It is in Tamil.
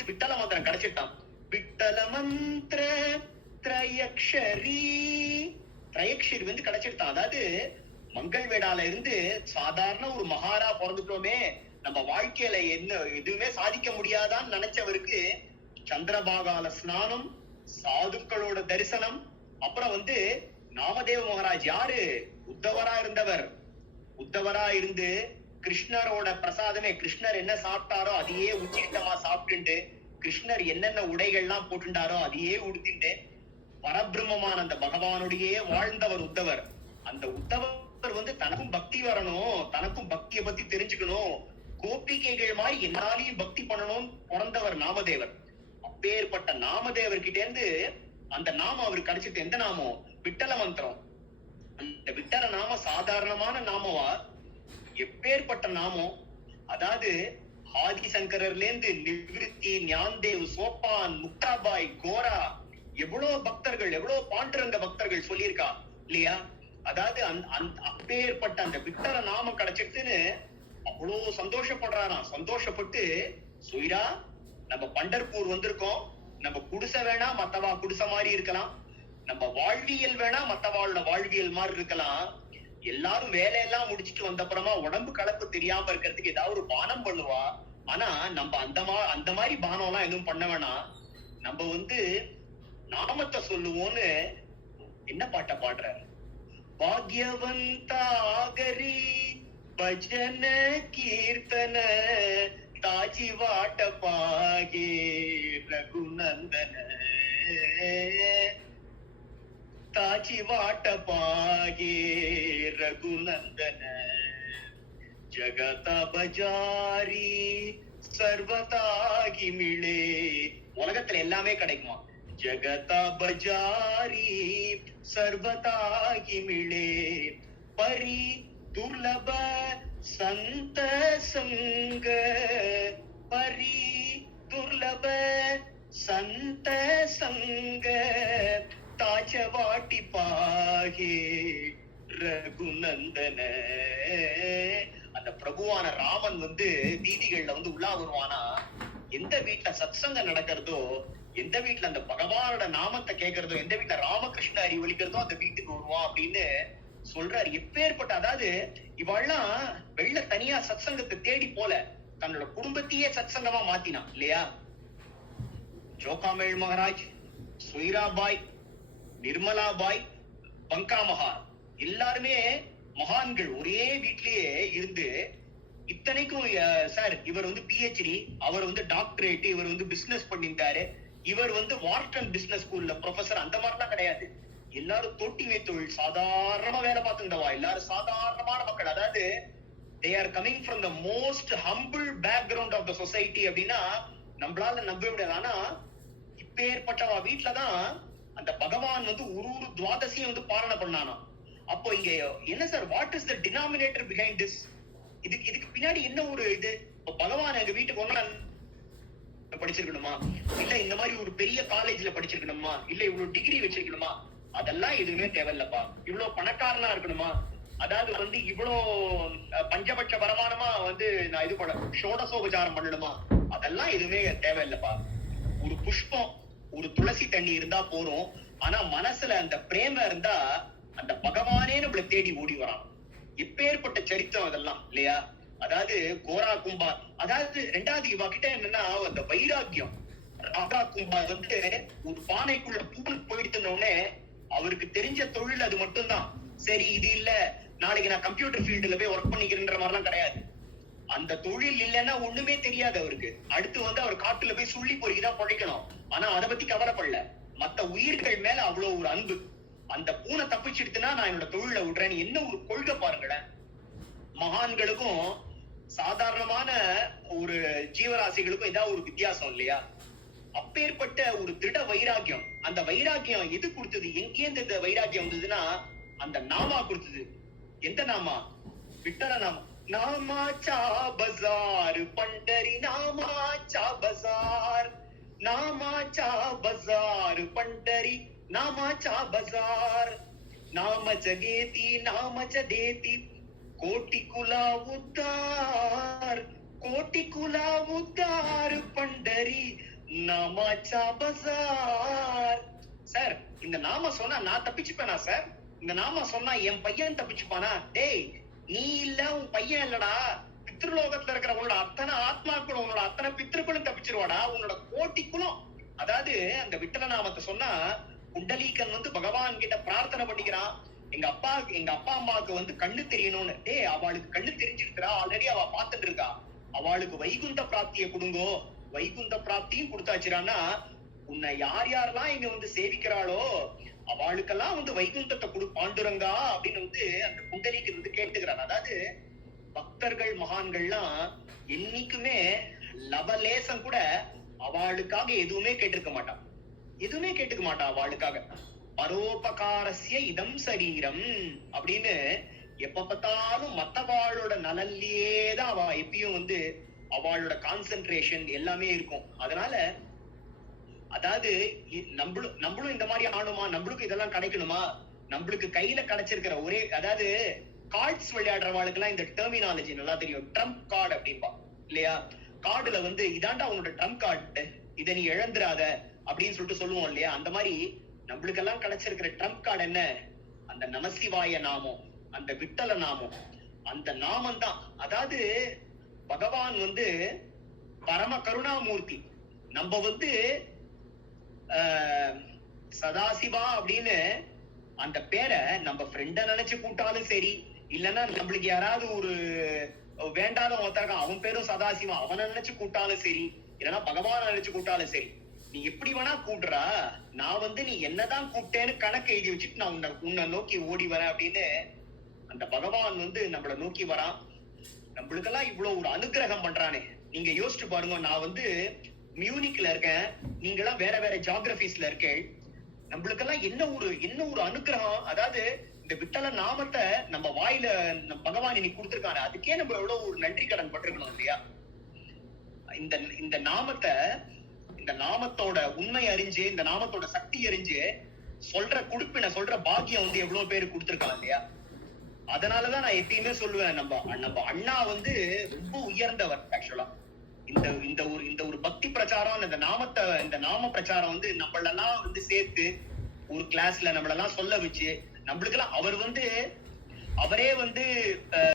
வந்து விட்டல மந்திரம் கிடைச்சிட்டான். விட்டல மந்திர திரையக்ஷரி, திரையக்ஷரி வந்து கிடைச்சிட்டான். அதாவது மங்கள் வேடால இருந்து சாதாரண ஒரு மகாரா பிறந்துட்டோமே, நம்ம வாழ்க்கையில என்ன எதுவுமே சாதிக்க முடியாதான்னு நினைச்சவருக்கு சந்திரபாகால ஸ்நானம், சாதுக்களோட தரிசனம், அப்புறம் வந்து நாமதேவ மகாராஜ் யாரு, உத்தவரா இருந்தவர், உத்தவரா இருந்து கிருஷ்ணரோட பிரசாதமே, கிருஷ்ணர் என்ன சாப்பிட்டாரோ அதையே உச்சிஷ்டமா சாப்பிட்டு, கிருஷ்ணர் என்னென்ன உடைகள்லாம் போட்டுட்டாரோ அதையே உடுத்திட்டு பரபிரம்மமான அந்த பகவானுடையே வாழ்ந்தவர் உத்தவர். அந்த உத்தவர் வந்து தனக்கும் பக்தி வரணும், தனக்கும் பக்தியை பத்தி தெரிஞ்சுக்கணும், கோபிகைகள் மாதிரி என்னாலையும் பக்தி பண்ணணும் பிறந்தவர் நாமதேவர். அப்பேற்பட்ட நாமதேவர் கிட்ட இருந்து அந்த நாமம் அவருக்கு கிடைச்சிட்டு. எந்த நாமம்? விட்டல மந்திரம். அந்த விட்டல நாமம் சாதாரணமான நாமவா? எப்பேற்பட்ட நாமம்! அதாவது ஆதிசங்கரர்ல இருந்து நிவிருத்தி, ஞான்தேவ், சோப்பான், முக்தாபாய், கோரா, எவ்வளவு பக்தர்கள், எவ்வளவு பாண்டுரங்க பக்தர்கள் சொல்லியிருக்கா இல்லையா? அதாவது அப்பேற்பட்ட அந்த விட்டல நாமம் கிடைச்சிட்டுன்னு அவ்வளவு சந்தோஷப்படுறாராம். சந்தோஷப்பட்டு, சுயிரா நம்ம பண்டர்பூர் வந்திருக்கோம், நம்ம குடிசை வேணா மத்தவா குடிசை மாதிரி இருக்கலாம், நம்ம வாழ்வியல் வேணா மத்தவாளோட வாழ்வியல் மாதிரி இருக்கலாம், எல்லாரும் வேலையெல்லாம் முடிச்சுட்டு வந்த அப்புறமா உடம்பு கலப்பு தெரியாம இருக்கிறதுக்கு ஏதாவது ஒரு பானம் பண்ணுவா. ஆனா நம்ம அந்த மாதிரி பானம் எல்லாம் எதுவும் பண்ண வேணாம், நம்ம வந்து நாமத்தை சொல்லுவோம்னு என்ன பாட்ட பாடுறாரு? பாக்யவந்தாகரி பஜன கீர்த்தன தாஜி வாட்ட பாகே ரகுநந்தன, தாஜி வாட்ட பாகே ரகுநந்தன, ஜகத பஜாரி சர்வதாகி மிளே. உலகத்துல எல்லாமே கிடைக்குமா? ஜகத பஜாரி சர்வதாகி மிளே, பரி துர்லப சந்த சங்க, பரி துர்லப சந்த சங்க, தாஜவாட்டி பாகே ரகுநந்தன. அந்த பிரபுவான ராமன் வந்து வீதிகள்ல வந்து உள்ளா வருவானா, எந்த வீட்டுல சத்சங்கம் நடக்கிறதோ, எந்த வீட்டுல அந்த பகவானோட நாமத்தை கேட்கறதோ, எந்த வீட்டுல ராமகிருஷ்ண அறிவளிக்கிறதோ அந்த வீட்டுக்கு வருவான் அப்படின்னு சொல்றாரு. எப்பேற்பட்ட, அதாவது இவெல்லாம் வெள்ள தனியா சத்சங்கத்தை தேடி போல, தன்னோட குடும்பத்தையே சத்சங்கமா மாத்தினான் இல்லையா? ஜோகாமேள் மகாராஜ், சுயிராபாய், நிர்மலாபாய், பங்கா மகார் எல்லாருமே மகான்கள். ஒரே வீட்லயே இருந்து இத்தனைக்கும் சார் இவர் வந்து பிஹெச்டி, அவர் வந்து டாக்டரேட், இவர் வந்து பிசினஸ் பண்ணிட்டாரு, இவர் வந்து வார்டன் பிசினஸ் ஸ்கூல்ல ப்ரொஃபசர், அந்த மாதிரிலாம் கிடையாது. எல்லாரும் தோட்டிமை தொழில் சாதாரணமா வேலை பார்த்துட்டவா, எல்லாரும் சாதாரணமான மக்கள். அதாவது they are coming from the most humble background of the society அப்படின்னா நம்மளால நம்ப முடியாது. ஆனா இப்பேற்பட்டவா வீட்டுலதான் அந்த பகவான் வந்து ஒரு துவாதசியும் வந்து பாரணை பண்ணானா. அப்போ இங்க என்ன sir, what is the denominator behind this? இதுக்கு பின்னாடி என்ன ஒரு இது? பகவான் எங்க வீட்டுக்கு ஒன்னா படிச்சிருக்கணுமா, இல்ல இந்த மாதிரி ஒரு பெரிய காலேஜ்ல படிச்சிருக்கணுமா, இல்ல இவ்வளவு டிகிரி வச்சிருக்கணுமா? அதெல்லாம் எதுவுமே தேவையில்லப்பா. இவ்வளவு பணக்காரனா இருக்கணுமா, அதாவது வந்து இவ்வளவு பஞ்சபட்ச வருமானமா வந்து நான் இது பண்ண ஷோடசோபச்சாரம் பண்ணணுமா? அதெல்லாம் எதுவுமே தேவையில்லப்பா. ஒரு புஷ்பம், ஒரு துளசி தண்ணி இருந்தா போறோம். ஆனா மனசுல அந்த பிரேம இருந்தா அந்த பகவானே நம்மளை தேடி ஓடி வரான். எப்பேற்பட்ட சரித்திரம் அதெல்லாம் இல்லையா? அதாவது கோரா கும்பார், அதாவது ரெண்டாவது இவா கிட்ட என்னன்னா அந்த வைராக்கியம். ராகா கும்பார் வந்து ஒரு பானைக்குள்ள பூல் போயிடுத்தோடனே அவருக்கு தெரிஞ்ச தொழில் அது மட்டும்தான். சரி இது இல்ல, நாளைக்கு நான் கம்ப்யூட்டர் ஃபீல்டுல போய் ஒர்க் பண்ணிக்கிறேன்ற மாதிரிலாம் கிடையாது. அந்த தொழில் இல்லைன்னா ஒண்ணுமே தெரியாது அவருக்கு. அடுத்து வந்து அவர் காட்டுல போய் சுள்ளி பொறுக்கிதான் பொழைக்கணும். ஆனா அதை பத்தி கவலைப்படல. மத்த உயிர்கள் மேல அவ்வளவு ஒரு அன்பு. அந்த பூனை தப்பிச்சிடுத்துனா நான் என்னோட தொழிலை விடுறேன்னு என்ன ஒரு கொள்கை பாருங்களேன். மகான்களுக்கும் சாதாரணமான ஒரு ஜீவராசிகளுக்கும் ஏதாவது ஒரு வித்தியாசம் இல்லையா? அப்பேற்பட்ட ஒரு திருட வைராக்கியம். அந்த வைராக்கியம் எது கொடுத்தது? எங்கேருந்து இந்த வைராக்கியம் வந்ததுன்னா அந்த நாமா கொடுத்தது. எந்த நாமா? விட்டல நாமா. நாமாச்சா பஜார் பண்டரி, நாமாச்சா பஜார், நாமாச்சா பஜார் பண்டரி, नामाचा बाजार, नामच घेती नामच देती, कोटी कुला उद्धार, कोटी कुला उद्धार पंढरी, நாமாச்சா பசார். சார் இந்த நாம சொன்னா நான் தப்பிச்சுப்பேனா சார்? இந்த நாம சொன்னா என் பையன் தப்பிச்சுப்பானா? டேய், நீ இல்ல உன் பையன் இல்லடா, பித்ருலோகத்துல இருக்கிற உன்னோட அத்தனை ஆத்மாக்களும் உன்னோட அத்தனை பித்ருக்களும் தப்பிச்சிருவாடா, உன்னோட கோட்டிக்குளும். அதாவது அந்த விட்டல நாமத்தை சொன்னா குண்டலீகன் வந்து பகவான் கிட்ட பிரார்த்தனை பண்ணிக்கிறான், எங்க அப்பா அம்மாவுக்கு வந்து கண்ணு தெரியணும்னு. டேய், அவளுக்கு கண்ணு தெரிஞ்சிருக்கிறா, ஆல்ரெடி அவ பாத்துட்டு இருக்கா, அவளுக்கு வைகுந்த பிராப்திய கொடுங்கோ. வைகுந்த பிராப்தியும் கொடுத்தாச்சுறான்னா, உன்னை யார் யாரெல்லாம் இங்க வந்து சேவிக்கிறாளோ அவளுக்கெல்லாம் வந்து வைகுந்தத்தை கொடு பாண்டுரங்கா அப்படின்னு வந்து அந்த குண்டலிக்கு வந்து கேட்டுக்கிறான். அதாவது பக்தர்கள் மகான்கள்லாம் என்னைக்குமே லவலேசம் கூட அவளுக்காக எதுவுமே கேட்டிருக்க மாட்டான், எதுவுமே கேட்டுக்க மாட்டான் அவளுக்காக. பரோபகாரஸ்ய இதம் சரீரம் அப்படின்னு எப்ப பார்த்தாலும் மத்தவாளோட நலன்லயேதான் அவ எப்பயும் வந்து அவளோட கான்சென்ட்ரேஷன் எல்லாமே இருக்கும். அதனால அதாவது நம்மளும் இந்த மாதிரி ஆகணுமா, நம்மளுக்கும் இதெல்லாம் கிடைக்கணுமா, நம்மளுக்கு கையில கிடைச்சிருக்கிற ஒரே, அதாவது கார்ட்ஸ் விளையாடுறவாளுக்கு எல்லாம் இந்த டெர்மினாலஜி நல்லா தெரியும். ட்ரம்ப் கார்டு அப்படின்பா இல்லையா? கார்டுல வந்து இதாண்டா உன்னோட ட்ரம்ப் கார்டு, இதை நீ இழந்துராத அப்படின்னு சொல்லிட்டு சொல்லுவோம் இல்லையா? அந்த மாதிரி நம்மளுக்கெல்லாம் கிடைச்சிருக்கிற ட்ரம்ப் கார்டு என்ன? அந்த நமசிவாய நாமம், அந்த விட்டல நாமம், அந்த நாமம் தான். அதாவது பகவான் வந்து பரம கருணாமூர்த்தி. நம்ம வந்து சதாசிவா அப்படின்னு அந்த பேரை நம்ம ஃப்ரெண்ட நினைச்சு கூட்டாலும் சரி, இல்லைன்னா நம்மளுக்கு யாராவது ஒரு வேண்டாத ஒருத்தருக்கான் அவன் பேரும் சதாசிவா, அவனை நினைச்சு கூட்டாலும் சரி, இல்லைன்னா பகவான நினைச்சு கூட்டாலும் சரி, நீ எப்படி வேணா கூட்டுறா, நான் வந்து நீ என்னதான் கூப்பிட்டேன்னு கணக்கு எழுதி வச்சுட்டு நான் உன்னை நோக்கி ஓடி வரேன் அப்படின்னு அந்த பகவான் வந்து நம்மள நோக்கி வரான். நம்மளுக்கெல்லாம் இவ்வளவு ஒரு அனுகிரகம் பண்றானே. நீங்க யோசிச்சு பாருங்க, நான் வந்து மியூனிக்ல இருக்கேன், நீங்க எல்லாம் வேற வேற ஜியோகிராபிஸ்ல இருக்கேன். நம்மளுக்கெல்லாம் என்ன ஒரு அனுகிரகம். அதாவது இந்த விட்டல நாமத்தை நம்ம வாயில பகவான் இன்னைக்கு கொடுத்திருக்காரு, அதுக்கே நம்ம எவ்வளவு ஒரு நன்றி கடன் பட்டிருக்கணும் இல்லையா? இந்த நாமத்தை, இந்த நாமத்தோட உண்மை அறிஞ்சு, இந்த நாமத்தோட சக்தி அறிஞ்சு சொல்ற குடுப்பின சொல்ற பாக்கியம் வந்து எவ்வளவு பேரு கொடுத்திருக்காங்க இல்லையா? அதனாலதான் நான் எப்பயுமே சொல்லுவேன், நம்ம அண்ணா வந்து ரொம்ப உயர்ந்தவர். ஆக்சுவலா இந்த ஒரு பக்தி பிரச்சாரம், இந்த நாம பிரச்சாரம் வந்து நம்மளெல்லாம் வந்து சேர்த்து ஒரு கிளாஸ்ல நம்மளெல்லாம் சொல்ல வச்சு, நம்மளுக்கெல்லாம் அவரே வந்து